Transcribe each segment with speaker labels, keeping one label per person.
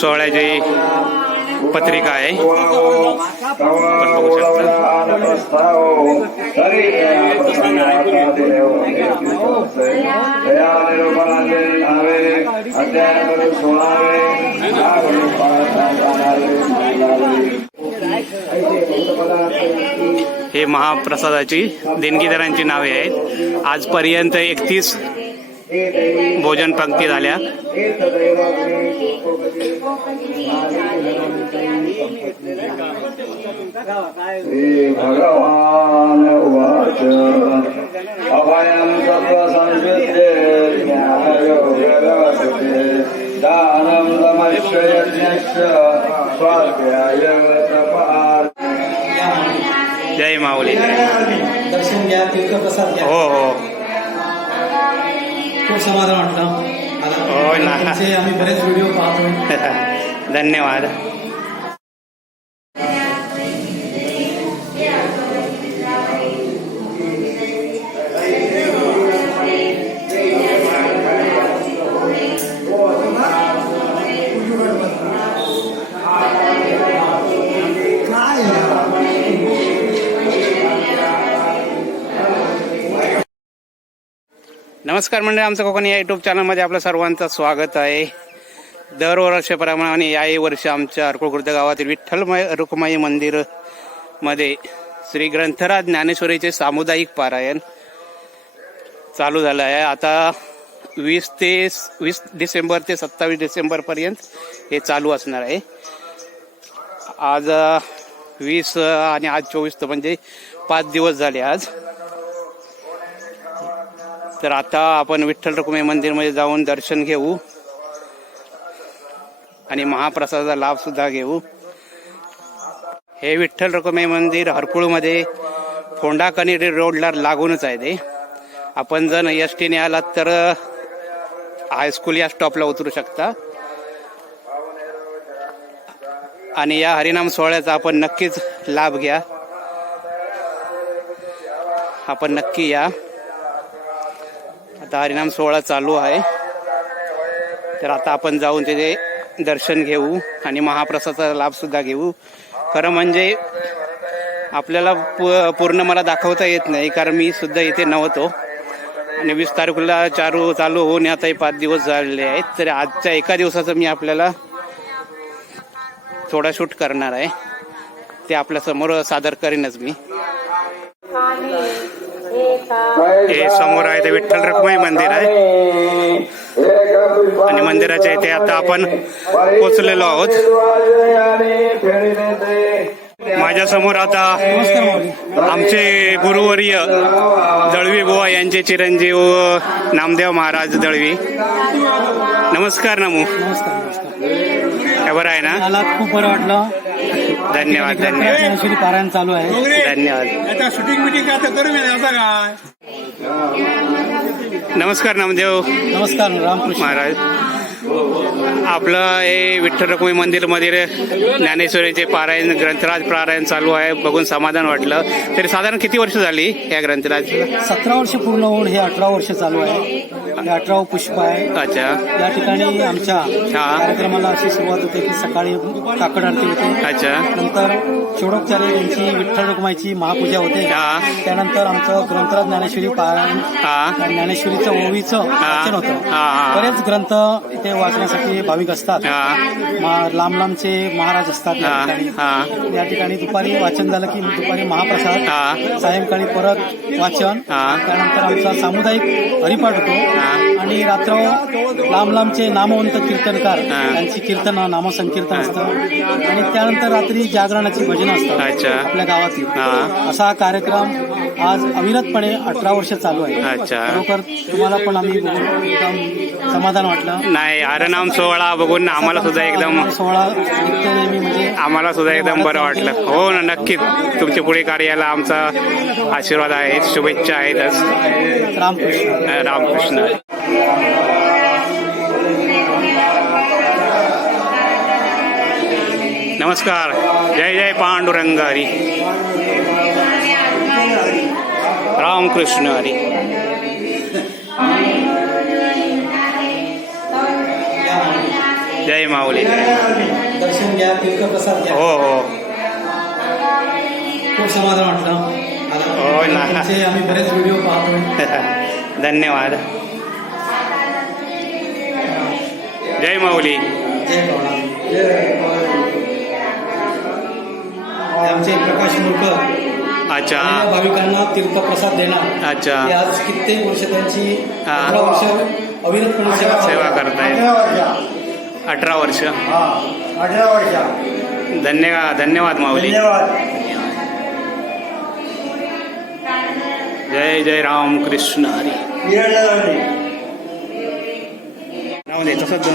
Speaker 1: सोहळ्याची पत्रिका आहे. हे महाप्रसादाची देणगीदारांची नावे आहेत. आजपर्यंत एकतीस भोजन पंक्ती झाल्या.
Speaker 2: भगवान उवाच। अभयं सत्त्वसंविद्ये ज्ञानयोगरसते। दानं दमश्च यज्ञश्च स्वाध्याय तपार
Speaker 1: जय माऊली।
Speaker 3: दर्शन घ्या तीर्थप्रसाद
Speaker 1: हो हो.
Speaker 3: खूप समाधान. आता तुमचे आम्ही बरेच व्हिडिओ पाहतो
Speaker 1: धन्यवाद. नमस्कार मंडळी आमचं कोकणी या युट्यूब चॅनलमध्ये आपलं सर्वांचं स्वागत आहे. दरवर्षीप्रमाणे याही वर्षी आमच्या अर्कुळकृत गावातील विठ्ठलमय रुक्माई मंदिरमध्ये श्री ग्रंथराज ज्ञानेश्वरीचे सामुदायिक पारायण चालू झालं आहे. आता वीस ते वीस डिसेंबर ते सत्तावीस डिसेंबर पर्यंत हे चालू असणार आहे. आज वीस आणि आज चोवीस तर म्हणजे पाच दिवस झाले आज. तर आता आपण विठ्ठल रुक्मिणी मंदिरमध्ये जाऊन दर्शन घेऊ. आणि महाप्रसादाचा लाभ सुद्धा घेऊ. हे विठ्ठल रुक्मिणी मंदिर हरकुळमध्ये फोंडा कनेरी रोडला लागूनच आहे ते. आपण जर एस टीने आलात तर हायस्कूल या स्टॉपला उतरू शकता. आणि या हरिनाम सोहळ्याचा आपण नक्कीच लाभ घ्या. आपण नक्की या. आता हरिनाम सोहळा चालू आहे. तर आता आपण जाऊन तिथे दर्शन घेऊ आणि महाप्रसादाचा लाभ सुद्धा घेऊ. खरं म्हणजे आपल्याला पूर्ण मला दाखवता येत नाही कारण मी सुद्धा इथे नव्हतो. आणि वीस तारखेला चालू चालू होऊन आताही पाच दिवस झालेले आहेत. तर आजच्या एका दिवसाचं मी आपल्याला थोडा शूट करणार आहे. ते आपल्यासमोर सादर करेनच मी. हे समोर आहे ते विठ्ठल रखमाई मंदिर आहे. आणि मंदिराच्या इथे आता आपण पोचलेलो आहोत. माझ्यासमोर आता आमचे गुरुवर्य दळवी बुवा यांचे चिरंजीव नामदेव महाराज दळवी. नमस्कार नमू.
Speaker 3: नमस्कार
Speaker 1: बरं आहे ना?
Speaker 3: मला खूप बरं वाटलं.
Speaker 1: धन्यवाद धन्यवाद.
Speaker 3: पारायण चालू आहे.
Speaker 1: धन्यवाद.
Speaker 4: आता शूटिंग मिटिंग आता करू मी आता काय
Speaker 1: नमस्कार नामदेव.
Speaker 3: नमस्कार रामकृष्ण.
Speaker 1: महाराज. आपलं हे विठ्ठल रखुमाई मंदिरमध्ये ज्ञानेश्वरीचे पारायण ग्रंथराज पारायण चालू आहे. बघून समाधान वाटलं. तरी साधारण किती वर्ष झाली या ग्रंथराज?
Speaker 3: सतरा वर्ष पूर्ण होऊन हे अठरा वर्ष चालू आहे. अठरावं पुष्प आहे
Speaker 1: अच्छा
Speaker 3: या ठिकाणी आमच्या
Speaker 1: हा.
Speaker 3: कार्यक्रमाला अशी सुरुवात होते की सकाळी काकड आरती होते
Speaker 1: अच्छा
Speaker 3: नंतर षोडोपचार्य यांची विठ्ठल रुक्माईची महापूजा होते
Speaker 1: हा.
Speaker 3: त्यानंतर आमचं ग्रंथराज ज्ञानेश्वरी पारायण
Speaker 1: हा
Speaker 3: ज्ञानेश्वरीचं ओवीचं वाचन होतं
Speaker 1: हा.
Speaker 3: बरेच ग्रंथ इथे वाचण्यासाठी भाविक असतात
Speaker 1: हा
Speaker 3: मा- लांब लांबचे महाराज असतात या
Speaker 1: हा,
Speaker 3: ठिकाणी
Speaker 1: हा.
Speaker 3: या ठिकाणी दुपारी वाचन झालं की दुपारी महाप्रसाद
Speaker 1: हा.
Speaker 3: सायंकाळी परत वाचन
Speaker 1: हा.
Speaker 3: त्यानंतर आमचा सामुदायिक हरिपाठ होतो. आणि रात्र लांब लांबचे नामवंत कीर्तनकार. त्यांची कीर्तन नामसंकीर्तन असतं आणि त्यानंतर रात्री जागरणाची भजन असतात. आपल्या गावातील. असा हा कार्यक्रम आज अविरतपणे अठरा वर्ष चालू आहे.
Speaker 1: अच्छा.
Speaker 3: खरोखर तुम्हाला पण आम्ही बघून एकदम समाधान वाटलं.
Speaker 1: नाही हरनाम सोहळा बघून आम्हाला सुद्धा एकदम
Speaker 3: सोहळा नेहमी म्हणजे
Speaker 1: आम्हाला सुद्धा एकदम बरं वाटलं. हो ना नक्कीच. तुमच्यापुढे कार्याला आमचा आशीर्वाद आहे शुभेच्छा आहेतच
Speaker 3: रामकृष्ण.
Speaker 1: रामकृष्ण. नमस्कार. जय जय पांडुरंग हरी. रामकृष्ण हरी. जय माऊली.
Speaker 3: दर्शन घ्या तीर्थप्रसाद घ्या.
Speaker 1: हो हो.
Speaker 3: खूप समाधान वाटलं.
Speaker 1: हो ना.
Speaker 3: आम्ही बरेच व्हिडिओ पाहतो
Speaker 1: धन्यवाद. जय माऊली.
Speaker 3: जय हे आमचे प्रकाश मुरकर.
Speaker 1: अच्छा.
Speaker 3: भाविकांना तीर्थप्रसाद देणार
Speaker 1: अच्छा.
Speaker 3: आज कित्येक वर्ष त्यांची. अठरा वर्ष अविरतपणे सेवा.
Speaker 1: करतायत अठरा वर्ष.
Speaker 2: अठरा वर्ष.
Speaker 1: धन्यवाद धन्यवाद माऊली.
Speaker 2: धन्यवाद.
Speaker 1: जय जय राम कृष्ण हरी. राहू दे तसंच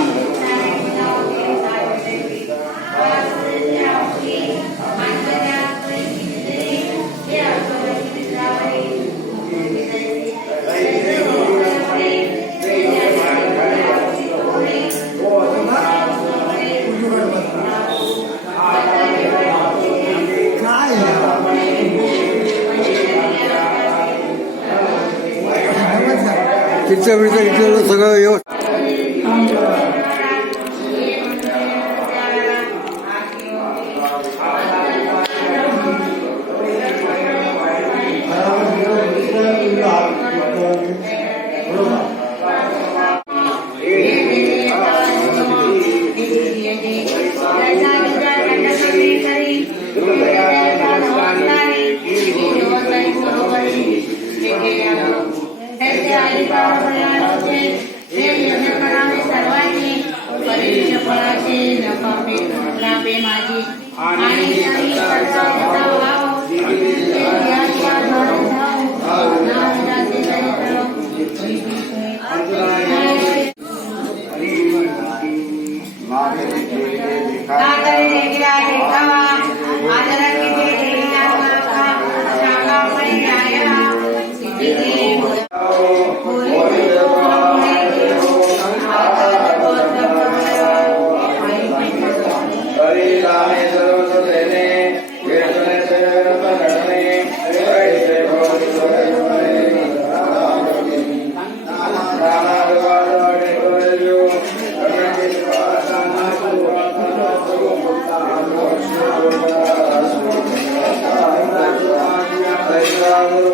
Speaker 2: तिथं बिडचं इथलं सगळं व्यवस्थित
Speaker 5: आणि तिथे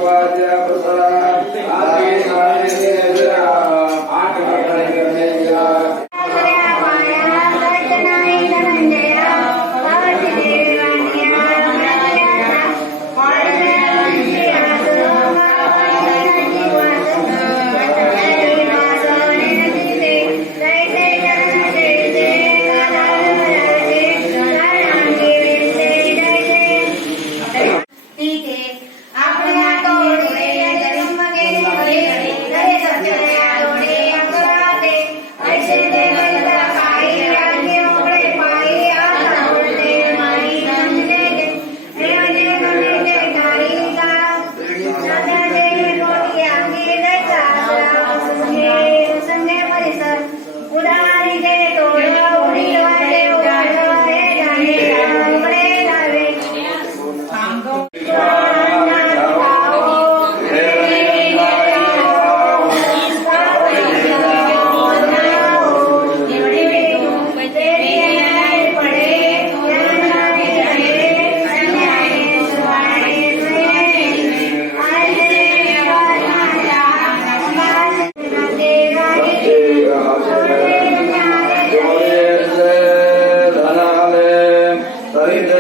Speaker 5: तरी ते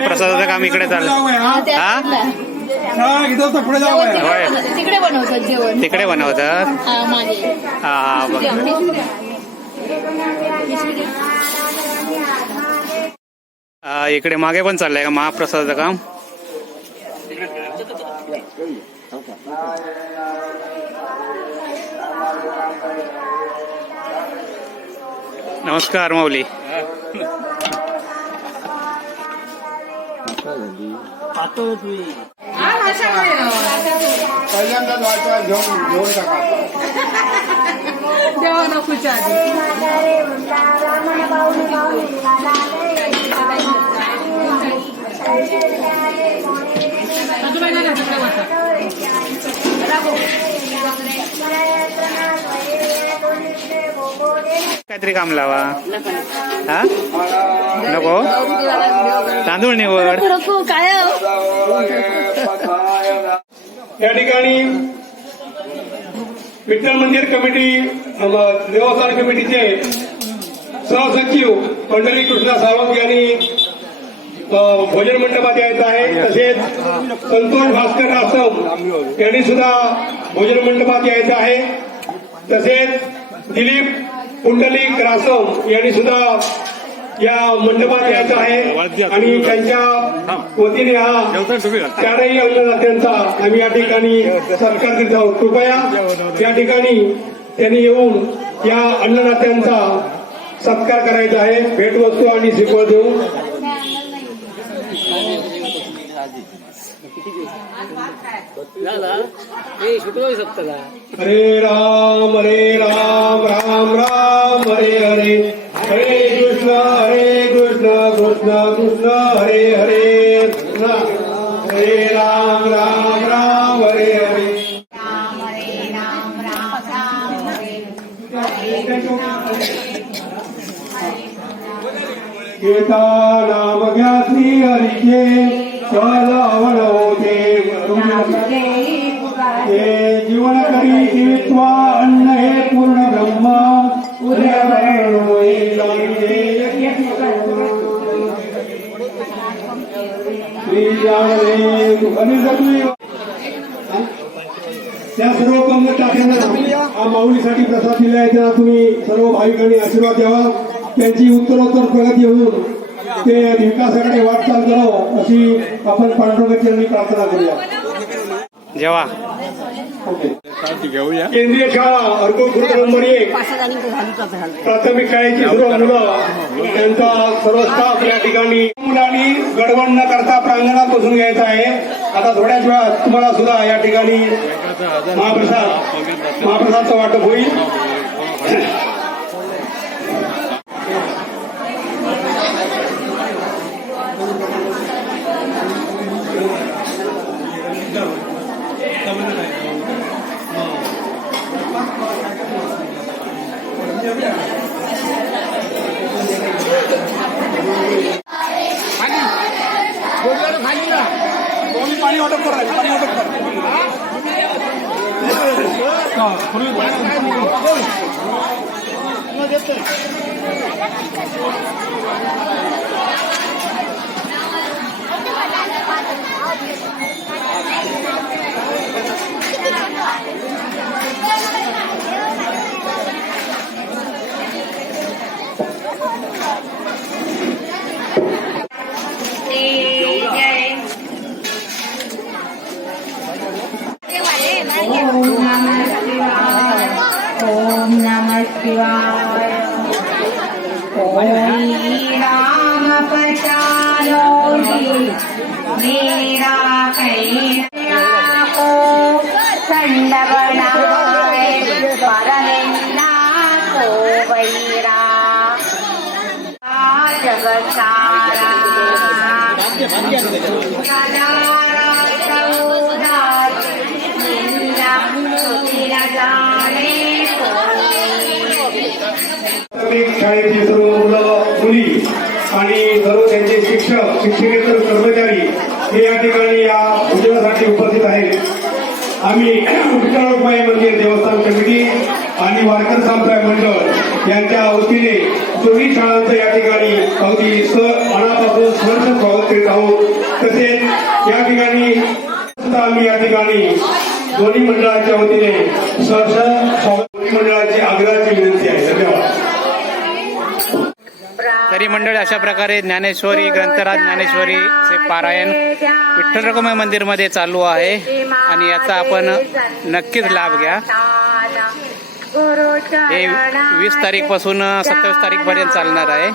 Speaker 1: महाप्रसादाचं काम इकडे चाललं हा? होय.
Speaker 6: तिकडे बनवतात
Speaker 1: तिकडे बनवतात? इकडे. मागे पण चाललंय का महाप्रसादाचं काम? नमस्कार माऊली.
Speaker 2: पहिल्यांदा जायचं घेऊन घेऊन टाका
Speaker 1: काहीतरी काम लावा. हा? नको? तांदूळ निवड.
Speaker 4: या ठिकाणी विठ्ठल मंदिर कमिटी देवस्थान कमिटीचे सहसचिव पंढरी कृष्णा सावंत यांनी भोजन मंडपात यायचं आहे तसेच संतोष भास्कर रासव यांनी सुद्धा भोजन मंडपात यायचं आहे. तसेच दिलीप पुंडलिक रासव यांनी सुद्धा या मंडपात यायचं आहे आणि त्यांच्या वतीने हा चारही अन्नदात्यांचा आम्ही या ठिकाणी सत्कार करीत आहोत. कृपया या ठिकाणी त्यांनी येऊन या अन्नदात्यांचा सत्कार करायचा आहे. भेटवस्तू आणि शिकवण देऊन हरे राम हरे राम राम राम, हरे हरे। हरे कृष्ण हरे कृष्ण कृष्ण कृष्ण, हरे हरे। हरे राम राम राम, हरे हरे। गीता नाम घ्या श्री होते जीवन करी जीवित्वा अन्न हे पूर्ण ब्रह्म. उदयभरण त्या सर्व पंग टाक्यांना हा माऊलीसाठी प्रसाद दिला आहे. त्यांना तुम्ही सर्व भाविकांनी आशीर्वाद द्यावा. त्यांची उत्तरोत्तर प्रगती होऊन ते विकासाकडे वाटचाल करावं अशी आपण पांडुरंगाची प्रार्थना करूया.
Speaker 1: जेवा.
Speaker 4: केंद्रीय शाळा अर्कुल खुर्द नंबर एक. प्राथमिक शाळेची सर्व मुलं. त्यांचा सर्व स्टाफ या ठिकाणी. मुलांनी गडबड न करता प्रांगणात बसून घ्यायचं आहे. आता थोड्याच वेळात तुम्हाला सुद्धा या ठिकाणी महाप्रसाद महाप्रसादचं वाटप होईल पाणी वाटप करा पाणी वाटप करा
Speaker 5: जय मेरा कैया को खंड
Speaker 4: शाळेची सर्व मुलं मुली आणि सर्व त्यांचे शिक्षक शिक्षकेतर कर्मचारी हे या ठिकाणी या भोजनासाठी उपस्थित आहेत. आम्ही विठ्ठलरुक्माई मंदिर देवस्थान कमिटी आणि वारकर संप्रदाय मंडळ यांच्या वतीने दोन्ही शाळांचं या ठिकाणी अगदी स मनापासून सहर्ष स्वागत करीत आहोत. तसेच या ठिकाणी आम्ही या ठिकाणी दोन्ही मंडळाच्या वतीने सहर्ष स्वागत मंडळाची आग्रहाची विनंती आहे धन्यवाद
Speaker 1: तरी मंडळी अशा प्रकारे ज्ञानेश्वरी ग्रंथराज ज्ञानेश्वरीचे पारायण विठ्ठल रखुमाई मंदिरमध्ये चालू आहे. आणि याचा आपण नक्कीच लाभ घ्या. हे वीस तारीखपासून सत्तावीस तारीख पर्यंत चालणार आहे.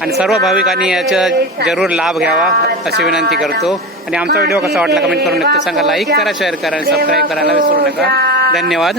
Speaker 1: आणि सर्व भाविकांनी याचा जरूर लाभ घ्यावा अशी विनंती करतो. आणि आमचा व्हिडिओ कसा वाटला कमेंट करून नक्की सांगा. लाईक करा शेअर करा आणि सबस्क्राईब करायला विसरू नका. धन्यवाद.